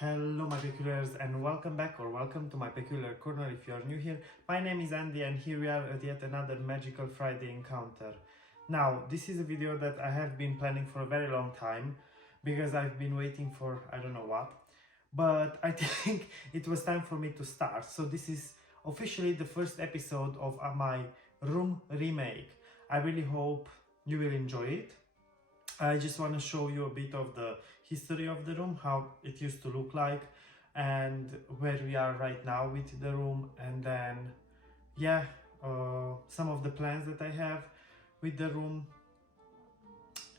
Hello my peculiars and welcome back or welcome to my peculiar corner if you are new here. My name is Andy and here we are at yet another magical Friday encounter. Now this is a video that I have been planning for a very long time because I've been waiting for I don't know what, but I think it was time for me to start. So this is officially the first episode of my room remake. I really hope you will enjoy it. I just want to show you a bit of the history of the room, how it used to look like and where we are right now with the room, and then some of the plans that I have with the room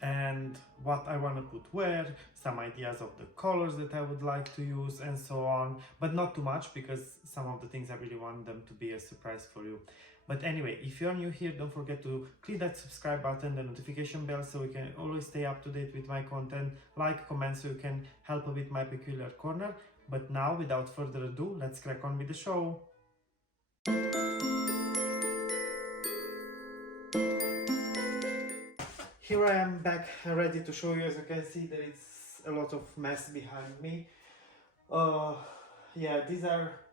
and what I want to put where, some ideas of the colors that I would like to use and so on, but not too much because some of the things I really want them to be a surprise for you. But anyway, if you're new here, don't forget to click that subscribe button, the notification bell, so you can always stay up to date with my content, like, comment, so you can help a bit my peculiar corner. But now, without further ado, let's crack on with the show. Here I am back ready to show you. As you can see, there is a lot of mess behind me.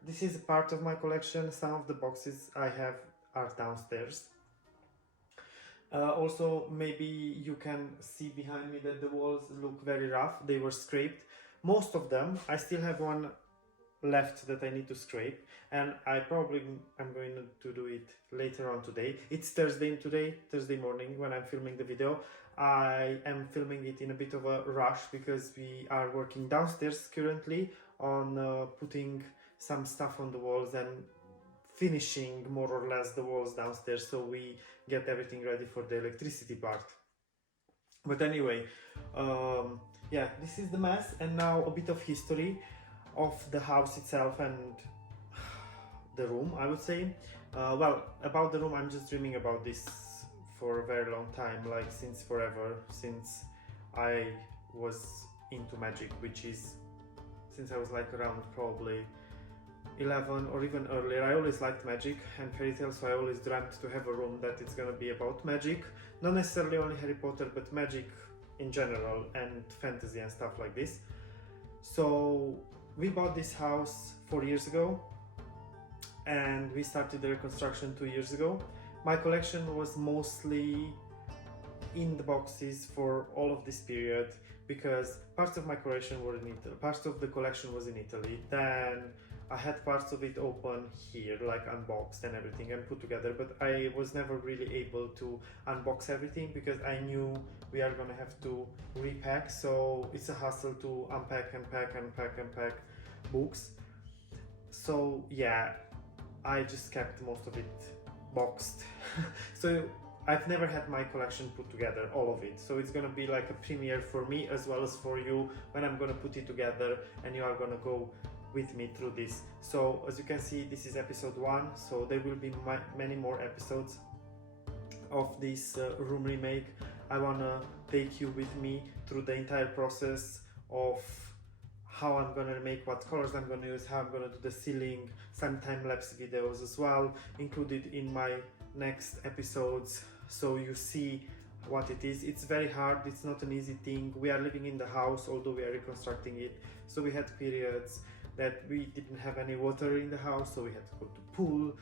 This is a part of my collection. Some of the boxes I have are downstairs. Also, maybe you can see behind me that the walls look very rough. They were scraped. Most of them. I still have one left that I need to scrape, and I'm going to do it later on today. It's Thursday morning when I'm filming the video. I am filming it in a bit of a rush because we are working downstairs currently on putting some stuff on the walls and finishing more or less the walls downstairs, so we get everything ready for the electricity part. But anyway, this is the mess, and now a bit of history of the house itself and the room, I would say. About the room, I'm just dreaming about this for a very long time, like since forever, since I was into magic, which is since I was like around probably 11 or even earlier. I always liked magic and fairy tales, so I always dreamt to have a room that it's gonna be about magic, not necessarily only Harry Potter, but magic in general and fantasy and stuff like this. So we bought this house 4 years ago and we started the reconstruction 2 years ago. My collection was mostly in the boxes for all of this period because parts of my collection were in Italy, parts of the collection was in Italy. Then I had parts of it open here, like unboxed and everything and put together, but I was never really able to unbox everything because I knew we are gonna have to repack, so it's a hassle to unpack and pack books. So yeah, I just kept most of it boxed. So I've never had my collection put together, all of it. So it's gonna be like a premiere for me as well as for you when I'm gonna put it together and you are gonna go with me through this. So as you can see, this is episode 1, so there will be many more episodes of this room remake. I wanna take you with me through the entire process of how I'm gonna make, what colors I'm gonna use, how I'm gonna do the ceiling, some time-lapse videos as well included in my next episodes, so you see what it is. It's very hard, it's not an easy thing. We are living in the house, although we are reconstructing it, so we had periods that we didn't have any water in the house, so we had to go to pool,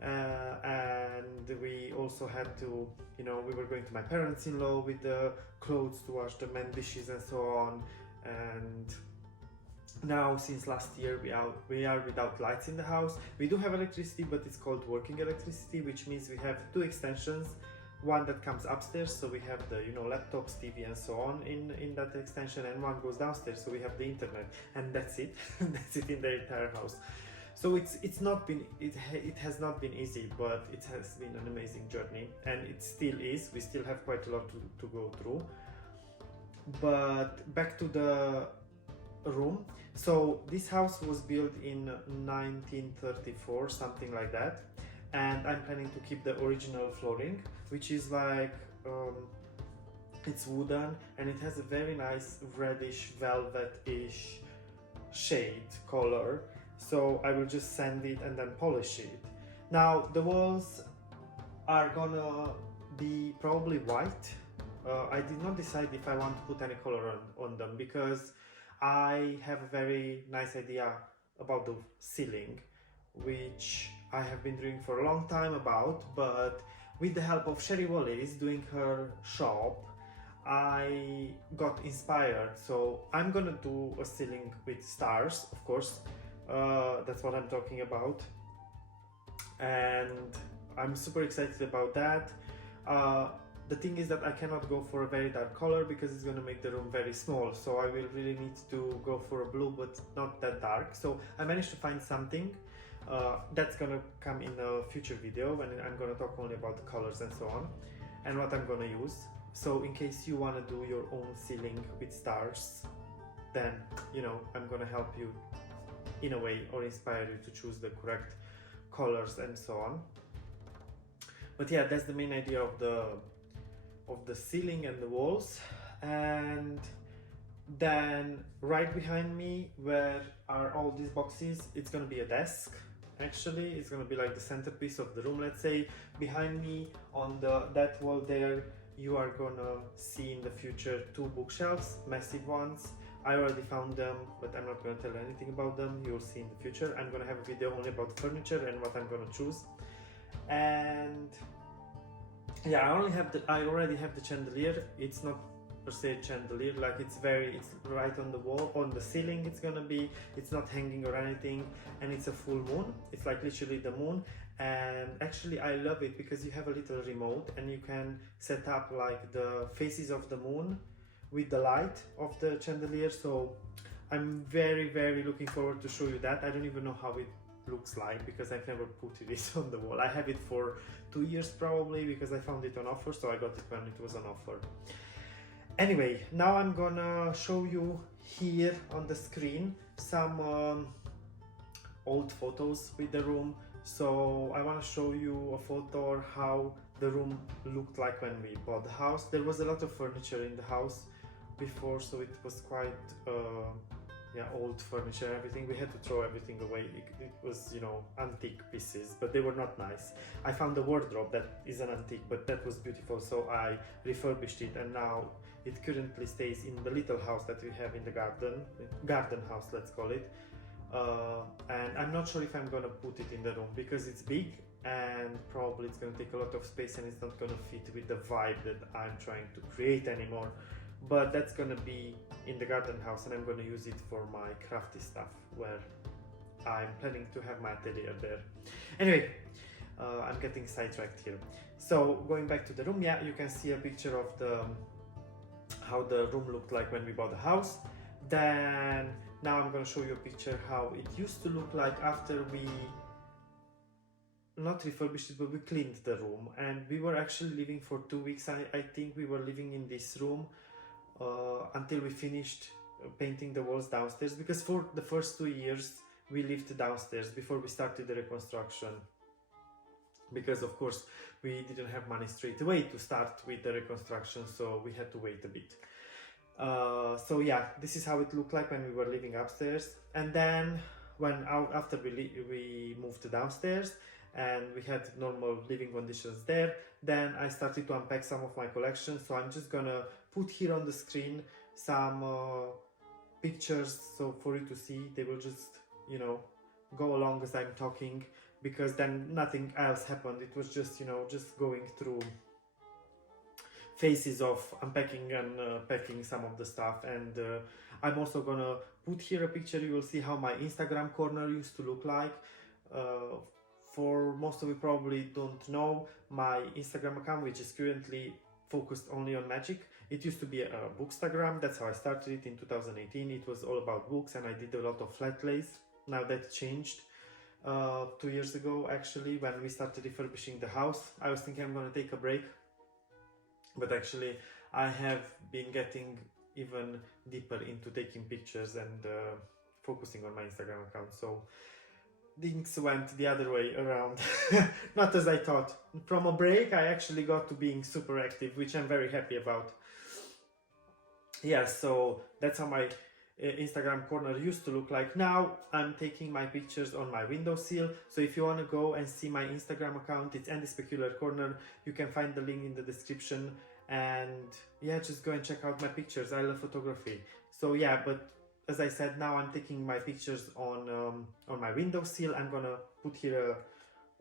and we also had to, we were going to my parents-in-law with the clothes to wash, the men dishes and so on. And now since last year we are without lights in the house. We do have electricity, but it's called working electricity, which means we have 2 extensions. One that comes upstairs, so we have the laptops, TV and so on in that extension, and one goes downstairs, so we have the internet, and that's it. That's it in the entire house. So it has not been easy, but it has been an amazing journey, and it still is. We still have quite a lot to go through. But back to the room. So this house was built in 1934, something like that, and I'm planning to keep the original flooring, which is like it's wooden and it has a very nice reddish velvet-ish shade color, so I will just sand it and then polish it. Now the walls are gonna be probably white. I did not decide if I want to put any color on them because I have a very nice idea about the ceiling, which I have been dreaming for a long time about, but with the help of Sherry Wallis doing her shop, I got inspired. So I'm gonna do a ceiling with stars, of course. That's what I'm talking about, and I'm super excited about that. The thing is that I cannot go for a very dark color because it's gonna make the room very small, so I will really need to go for a blue, but not that dark. So I managed to find something that's gonna come in a future video when I'm gonna talk only about the colors and so on, and what I'm gonna use. So in case you wanna do your own ceiling with stars, then you know I'm gonna help you in a way, or inspire you to choose the correct colors and so on. But yeah, that's the main idea of the ceiling and the walls. And then right behind me, where are all these boxes, it's gonna be a desk. Actually, it's gonna be like the centerpiece of the room, let's say. Behind me on that wall there, you are gonna see in the future 2 bookshelves, massive ones. I already found them, but I'm not gonna tell you anything about them. You'll see in the future. I'm gonna have a video only about furniture and what I'm gonna choose. And yeah, I already have the chandelier. It's not per se chandelier, like it's right on the wall, on the ceiling. It's not hanging or anything, and it's a full moon. It's like literally the moon. And actually I love it because you have a little remote and you can set up like the faces of the moon with the light of the chandelier. So I'm very looking forward to show you that. I don't even know how it looks like because I've never put it on the wall. I have it for 2 years probably because I found it on offer, so I got it when it was on offer. Anyway, now I'm gonna show you here on the screen some old photos with the room. So I want to show you a photo or how the room looked like when we bought the house. There was a lot of furniture in the house before, so it was quite old furniture, everything. We had to throw everything away. It was, you know, antique pieces, but they were not nice. I found a wardrobe that is an antique, but that was beautiful, so I refurbished it, and now it currently stays in the little house that we have in the garden house, let's call it. And I'm not sure if I'm gonna put it in the room because it's big and probably it's gonna take a lot of space and it's not gonna fit with the vibe that I'm trying to create anymore. But that's gonna be in the garden house and I'm gonna use it for my crafty stuff, where I'm planning to have my atelier there. Anyway, I'm getting sidetracked here. So going back to the room, yeah, you can see a picture of how the room looked like when we bought the house. Then now I'm going to show you a picture how it used to look like after we not refurbished it, but we cleaned the room. And we were actually living for 2 weeks. I think we were living in this room until we finished painting the walls downstairs, because for the first 2 years we lived downstairs before we started the reconstruction, because of course we didn't have money straight away to start with the reconstruction, so we had to wait a bit. So yeah, this is how it looked like when we were living upstairs. And then after we moved downstairs and we had normal living conditions there, then I started to unpack some of my collection. So I'm just gonna put here on the screen some pictures, so for you to see. They will just, you know, go along as I'm talking, because then nothing else happened. It was just, you know, just going through phases of unpacking and packing some of the stuff. And I'm also gonna put here a picture. You will see how my Instagram corner used to look like. For most of you probably don't know, my Instagram account, which is currently focused only on magic, it used to be a bookstagram. That's how I started it in 2018. It was all about books and I did a lot of flat lays. Now that changed 2 years ago, actually, when we started refurbishing the house. I was thinking I'm gonna take a break, but actually I have been getting even deeper into taking pictures and focusing on my Instagram account. So things went the other way around. Not as I thought. From a break I actually got to being super active, which I'm very happy about. Yeah, so that's how my Instagram corner used to look like. Now I'm taking my pictures on my windowsill. So if you want to go and see my Instagram account, it's Andy Specular Corner. You can find the link in the description, and yeah, just go and check out my pictures. I love photography. So yeah, but as I said, now I'm taking my pictures on my windowsill. I'm gonna put here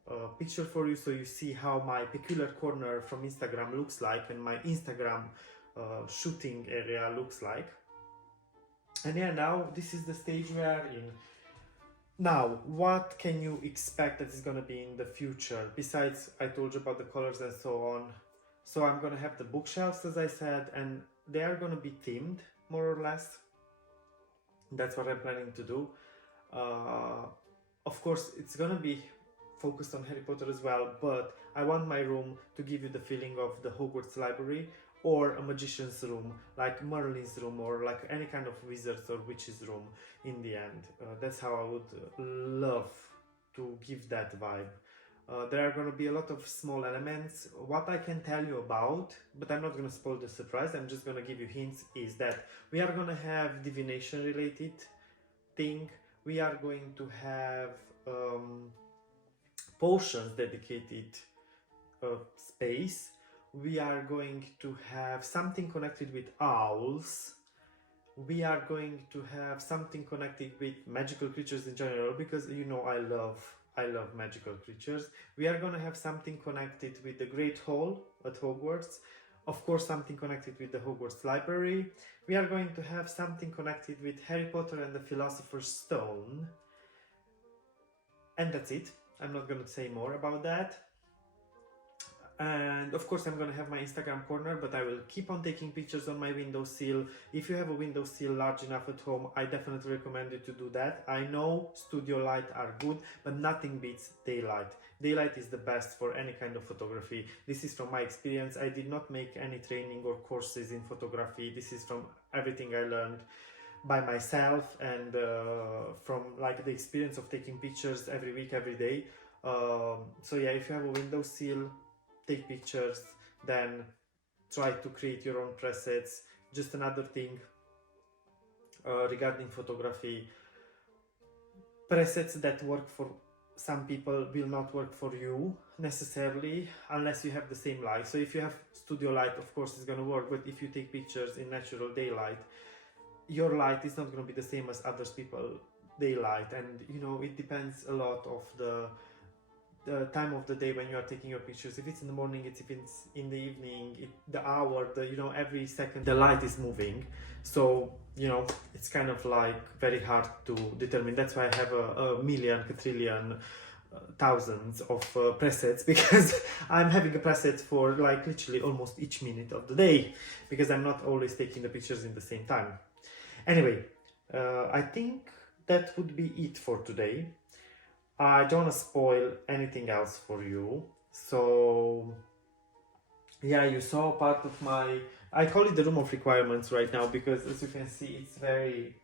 a picture for you so you see how my peculiar corner from Instagram looks like and my Instagram shooting area looks like. And yeah, now this is the stage we are in. Now, what can you expect that is gonna be in the future? Besides, I told you about the colors and so on. So I'm gonna have the bookshelves, as I said, and they are gonna be themed, more or less. That's what I'm planning to do. Of course, it's gonna be focused on Harry Potter as well, but I want my room to give you the feeling of the Hogwarts library or a magician's room, like Merlin's room, or like any kind of wizard's or witch's room in the end. That's how I would love to give that vibe. There are going to be a lot of small elements. What I can tell you about, but I'm not going to spoil the surprise, I'm just going to give you hints, is that we are going to have divination related thing. We are going to have potions dedicated space. We are going to have something connected with owls. We are going to have something connected with magical creatures in general, because you know I love magical creatures. We are going to have something connected with the Great Hall at Hogwarts. Of course, something connected with the Hogwarts Library. We are going to have something connected with Harry Potter and the Philosopher's Stone. And that's it. I'm not going to say more about that. And of course I'm going to have my Instagram corner, but I will keep on taking pictures on my windowsill. If you have a windowsill large enough at home, I definitely recommend you to do that. I know studio light are good, but nothing beats daylight. Daylight is the best for any kind of photography. This is from my experience. I did not make any training or courses in photography. This is from everything I learned by myself and from like the experience of taking pictures every week, every day. So yeah, if you have a windowsill, take pictures, then try to create your own presets. Just another thing regarding photography, presets that work for some people will not work for you necessarily unless you have the same light. So if you have studio light, of course it's going to work, but if you take pictures in natural daylight, your light is not going to be the same as others people daylight. And you know, it depends a lot of the time of the day when you are taking your pictures. If it's in the morning, if it's in the evening, the hour, you know, every second the light is moving. So you know, it's kind of like very hard to determine. That's why I have a million, quadrillion, thousands of presets, because I'm having a preset for like literally almost each minute of the day, because I'm not always taking the pictures in the same time. Anyway, I think that would be it for today. I don't want to spoil anything else for you. So yeah, you saw part of my, I call it the room of requirements right now, because as you can see, it's very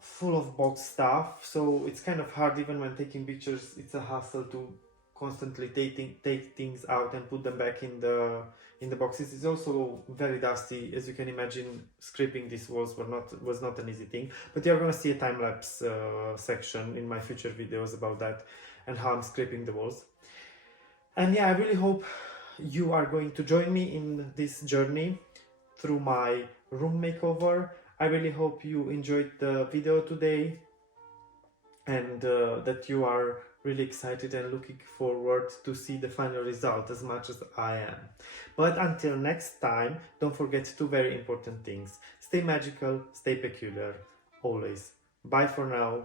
full of box stuff. So it's kind of hard, even when taking pictures, it's a hassle to constantly take things out and put them back in the boxes. It's also very dusty, as you can imagine. Scraping these walls was not an easy thing, but you're gonna see a time-lapse section in my future videos about that and how I'm scraping the walls. And yeah, I really hope you are going to join me in this journey through my room makeover. I really hope you enjoyed the video today, and that you are really excited and looking forward to see the final result as much as I am. But until next time, don't forget two very important things. Stay magical, stay peculiar, always. Bye for now.